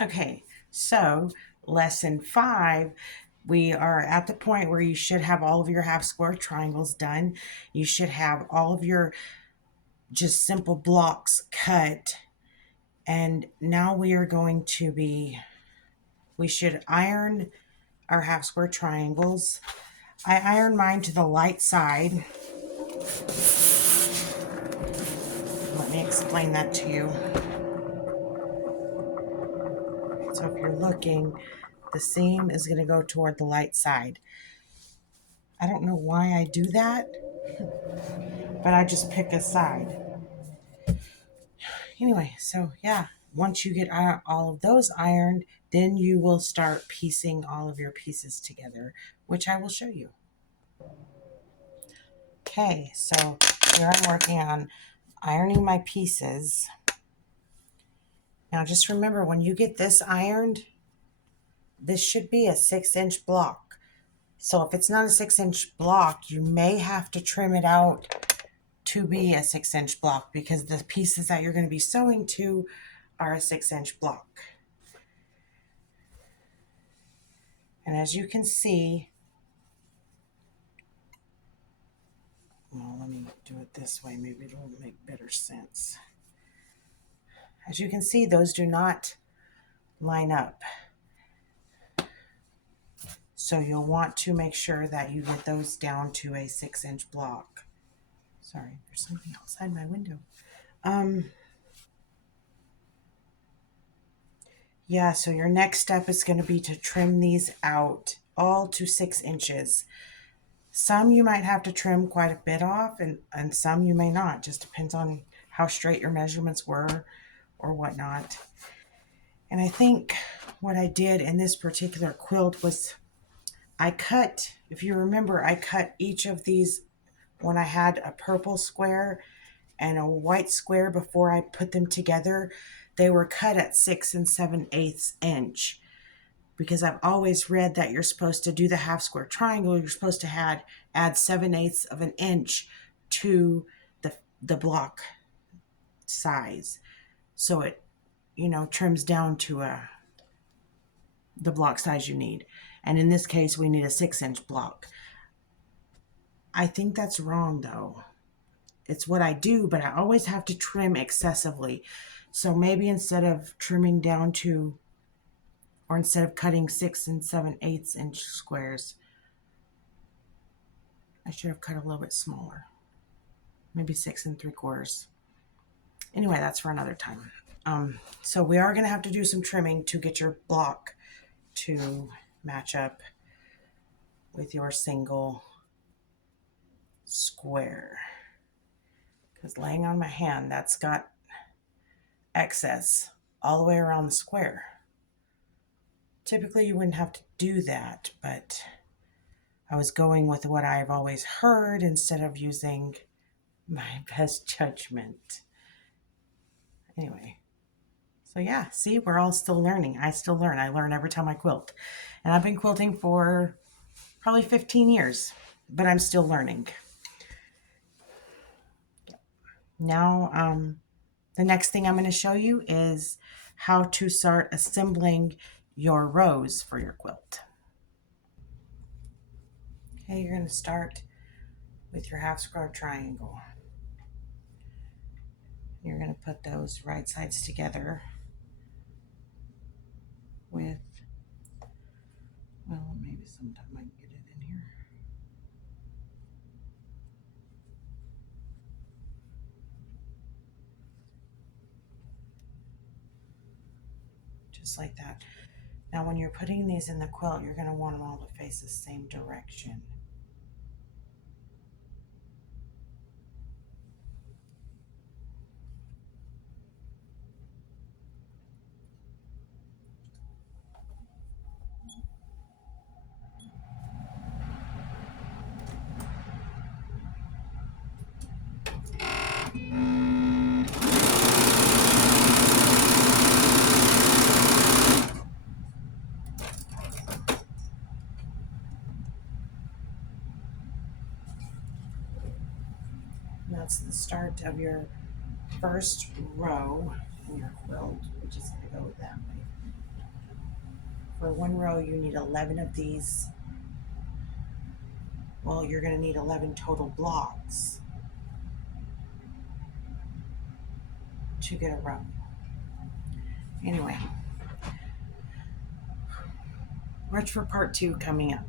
Okay, so lesson 5, we are at the point where you should have all of your half square triangles done. You should have all of your just simple blocks cut. And now we should iron our half square triangles. I iron mine to the light side. Let me explain that to you. So if you're looking, the seam is going to go toward the light side. I don't know why I do that, but I just pick a side. Anyway, so yeah, once you get all of those ironed, then you will start piecing all of your pieces together, which I will show you. Okay, so here I'm working on ironing my pieces. Now just remember, when you get this ironed, this should be a 6-inch block. So if it's not a 6-inch block, you may have to trim it out to be a 6-inch block because the pieces that you're going to be sewing to are a 6-inch block. And as you can see, well, let me do it this way. Maybe it'll make better sense. As you can see, those do not line up. So you'll want to make sure that you get those down to a 6-inch block. Sorry, there's something outside my window. Yeah, so your next step is going to be to trim these out all to 6 inches. Some you might have to trim quite a bit off, and some you may not. Just depends on how straight your measurements were or whatnot. And I think what I did in this particular quilt was I cut, if you remember, I cut each of these when I had a purple square and a white square before I put them together. They were cut at 6 7/8 inch because I've always read that you're supposed to do the half square triangle. You're supposed to add 7/8 of an inch to the block size, so it trims down to the block size you need. And in this case, we need a 6-inch block. I think that's wrong though. It's what I do, but I always have to trim excessively. So maybe instead of trimming down to, or instead of cutting 6 7/8 inch squares, I should have cut a little bit smaller. Maybe 6 3/4. Anyway, that's for another time. So we are going to have to do some trimming to get your block to match up with your single square. Because laying on my hand, that's got excess all the way around the square. Typically you wouldn't have to do that, but I was going with what I've always heard instead of using my best judgment. Anyway, so yeah, see, we're all still learning. I still learn. I learn every time I quilt. And I've been quilting for probably 15 years, but I'm still learning. Now, the next thing I'm going to show you is how to start assembling your rows for your quilt. Okay, you're going to start with your half square triangle. You're going to put those right sides together with, well, maybe sometime I can get it in here. Just like that. Now when you're putting these in the quilt, you're going to want them all to face the same direction. And that's the start of your first row in your quilt, which is going to go that way. For one row, you need 11 of these. Well, you're going to need 11 total blocks to get a row. Anyway, watch for part 2 coming up.